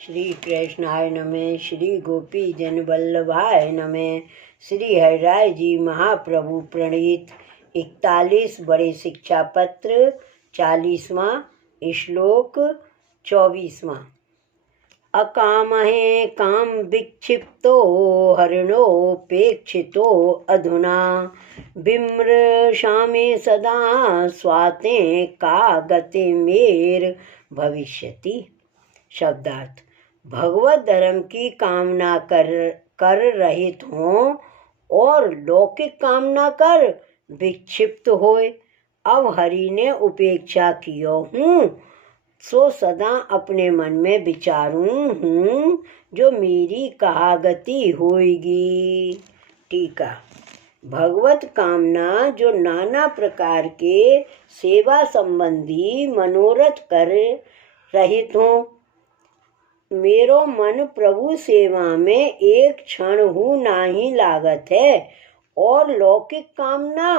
श्री कृष्णाय नमः। श्री गोपी जन वल्लभाय नमः। श्री हरिराय जी महाप्रभु प्रणीत 41 बड़े शिक्षा पत्र 40वां श्लोक 24वां। अकामहे काम विक्षिप्तो हरिणोपेक्षितो अधुना विमृशामि सदा स्वाते का गतिमेर भविष्यति। शब्दार्थ। भगवत धर्म की कामना कर रहित हों और लौकिक कामना कर विक्षिप्त होए। अब हरि ने उपेक्षा कियो हूँ सो सदा अपने मन में विचारूं हूँ जो मेरी कहा गति होगी। टीका। भगवत कामना जो नाना प्रकार के सेवा संबंधी मनोरथ कर रहित हों। मेरो मन प्रभु सेवा में एक क्षण हूँ नाही लागत है और लौकिक कामना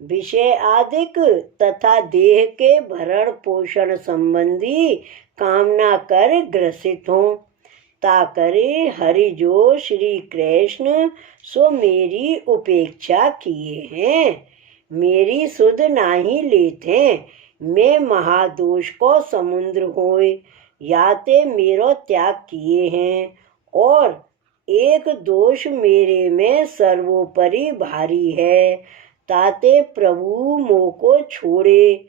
विषय आदिक तथा देह के भरण पोषण संबंधी कामना कर ग्रसित हों। ताकरे हरि जो श्री कृष्ण सो मेरी उपेक्षा किए हैं, मेरी सुध नाही लेते। मैं महादोष को समुद्र होए याते मेरो त्याग किए हैं और एक दोष मेरे में सर्वोपरि भारी है ताते प्रभु मोको छोड़े।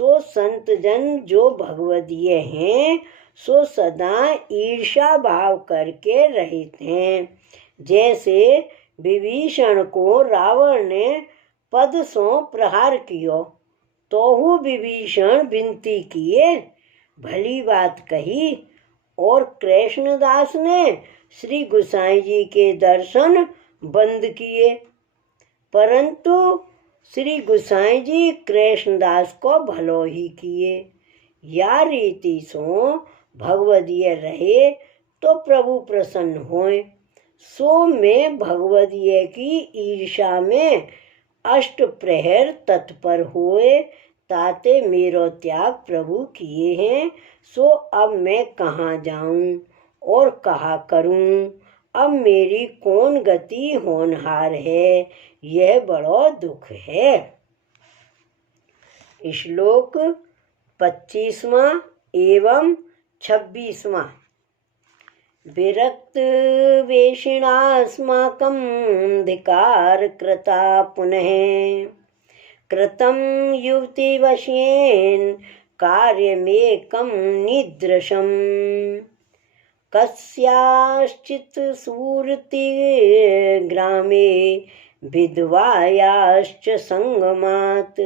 सो संत जन जो भगवदीय हैं सो सदा ईर्षा भाव करके रहित हैं। जैसे विभीषण को रावण ने पद सो प्रहार कियो तोहु विभीषण विनती किए, भली बात कही और कृष्णदास ने श्री गोसाई जी के दर्शन बंद किए, परंतु श्री गोसाई जी कृष्णदास को भलो ही किए। या रीति सो भगवदीय रहे तो प्रभु प्रसन्न होए। सो मैं भगवदीय की ईर्षा में अष्ट प्रहर तत्पर होए ताते मेरो त्याग प्रभु किए हैं। सो अब मैं कहाँ जाऊं और कहा करूं। अब मेरी कौन गति होनहार है, यह बड़ो दुख है। श्लोक 25वां एवं 26वां। विरक्त वेशिणास्माकं धिकार कृता पुनः कृतं युवति वश्येन कार्यमेकं निदृशं। कस्याश्चित् सुहृति ग्रामे विधवायाश्च संगमात्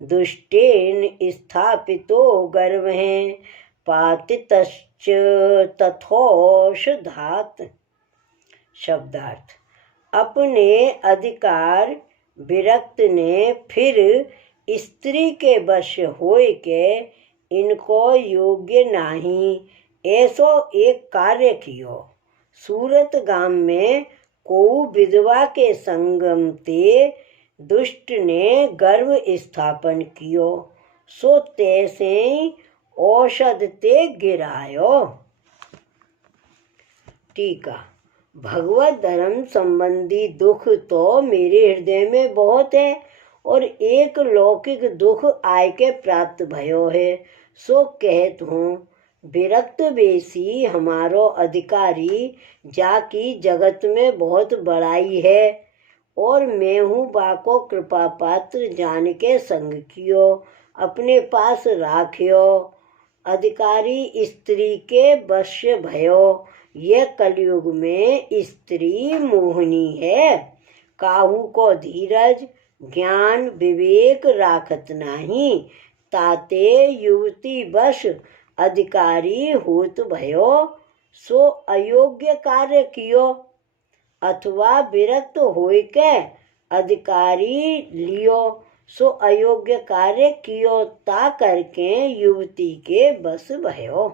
दुष्टेन स्थापितो गर्वः पातितश्च तथौषधात्। शब्दार्थ। अपने अधिकार विरक्त ने फिर स्त्री के वश होय के इनको योग्य नाही ऐसो एक कार्य कियो। सूरत गाम में को विधवा के संगम ते दुष्ट ने गर्भ स्थापन कियो सो तैसे औषध ते गिरायो। टीका। भगवत धर्म संबंधी दुख तो मेरे हृदय में बहुत है और एक लौकिक दुख आय के प्राप्त भयो है। सो कहत हूँ विरक्त बेसी हमारो अधिकारी जाकी जगत में बहुत बड़ाई है और मैं हूँ बाको कृपा पात्र जान के संग कियो अपने पास राख्यो। अधिकारी स्त्री के वश्य भयो। यह कलयुग में स्त्री मोहनी है। काहू को धीरज ज्ञान विवेक राखत नहीं ताते युवती वश अधिकारी होत भयो सो अयोग्य कार्य कियो अथवा विरक्त होय के अधिकारी लियो सो अयोग्य कार्य कियो ता करके युवती के बस भयो।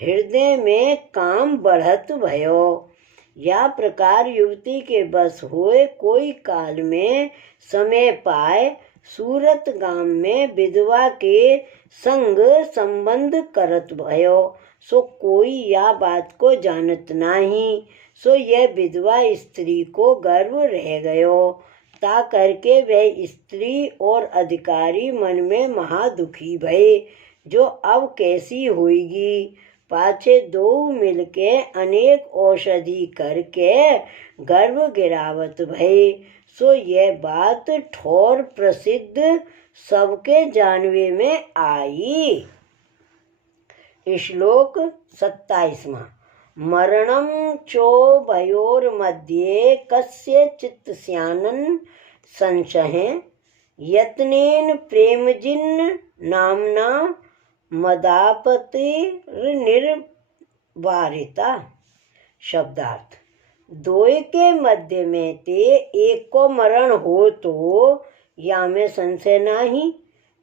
हृदय में काम बढ़त भयो। या प्रकार युवती के बस होए कोई काल में समय पाए सूरत गाम में विधवा के संग संबंध करत भयो सो कोई या बात को जानत नाही। सो यह विधवा स्त्री को गर्व रह गयो। ता करके वह स्त्री और अधिकारी मन में महादुखी भये, जो अब कैसी होगी। पाछे दो मिलके अनेक औषधि करके गर्भ गिरावत भये। सो यह बात ठोर प्रसिद्ध सबके जानवे में आई। श्लोक 27वां। मरणं चोभयोर्मध्ये कस्यचित् स्यान्न संशयः यत्नेन प्रेमजिन् नाम्ना मदापतिर्निर्वारिता। शब्दार्थ। दोय के मध्य में ते एक को मरण हो तो या में संशय नहीं।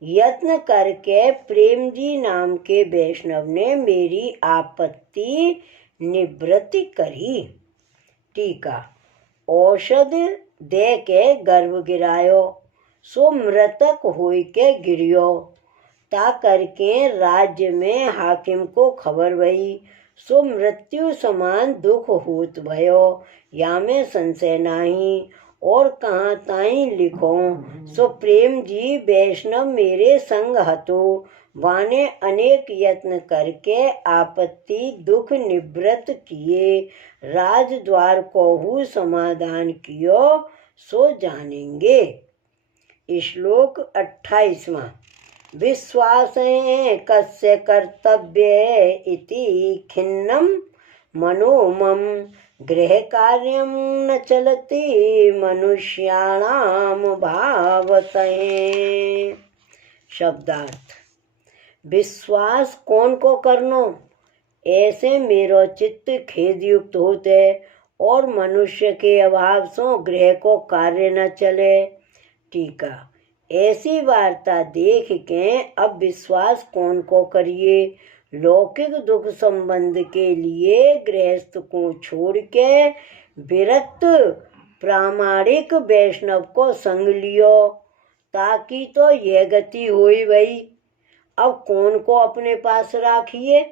यत्न करके प्रेम जी नाम के वैष्णव ने मेरी आपत्ति निवृत्ति करी। टीका। औषध दे के गर्भ गिरायो, सो मृतक होई के गिरियो। ता करके राज्य में हाकिम को खबर भई, सो मृत्यु समान दुख होत भयो, या में संशय नहीं। और कहाँ ताई लिखो, सो प्रेम जी वैष्णव मेरे संग हतो, वाने अनेक यत्न करके आपत्ति दुख निवृत्त किए, राजद्वार को हु समाधान कियो, सो जानेंगे। श्लोक 28वां। विश्वासेन कस्य कर्तव्ये इति खिन्नं मनोमम गृह कार्यं न चलति मनुष्याणां भावतये। शब्दार्थ। विश्वास कौन को करनो, ऐसे मेरो चित्त खेद युक्त होते और मनुष्य के अभाव सो गृह को कार्य न चले। टीका। ऐसी वार्ता देख के अब विश्वास कौन को करिए। लौकिक दुख संबंध के लिए गृहस्थ को छोड़ के विरक्त प्रामाणिक वैष्णव को संग लियो, ताकि तो यह गति हुई भई। अब कौन को अपने पास राखिए,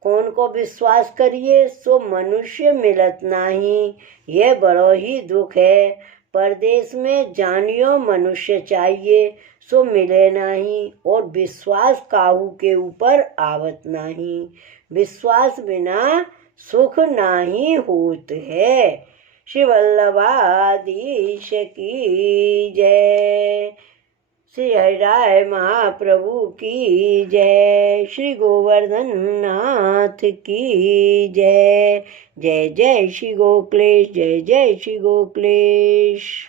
कौन को विश्वास करिए, सो मनुष्य मिलत नहीं। यह बड़ो ही दुख है। परदेश में जानियो मनुष्य चाहिए, सो मिले नहीं। और विश्वास काहू के ऊपर आवत नहीं। विश्वास बिना सुख नहीं होत है। श्री वल्लभाधीश की जय। श्री हरिराय महाप्रभु की जय। श्री गोवर्धन नाथ की जय। जय जय श्री गोकुलेश, जय जय श्री गोकुलेश।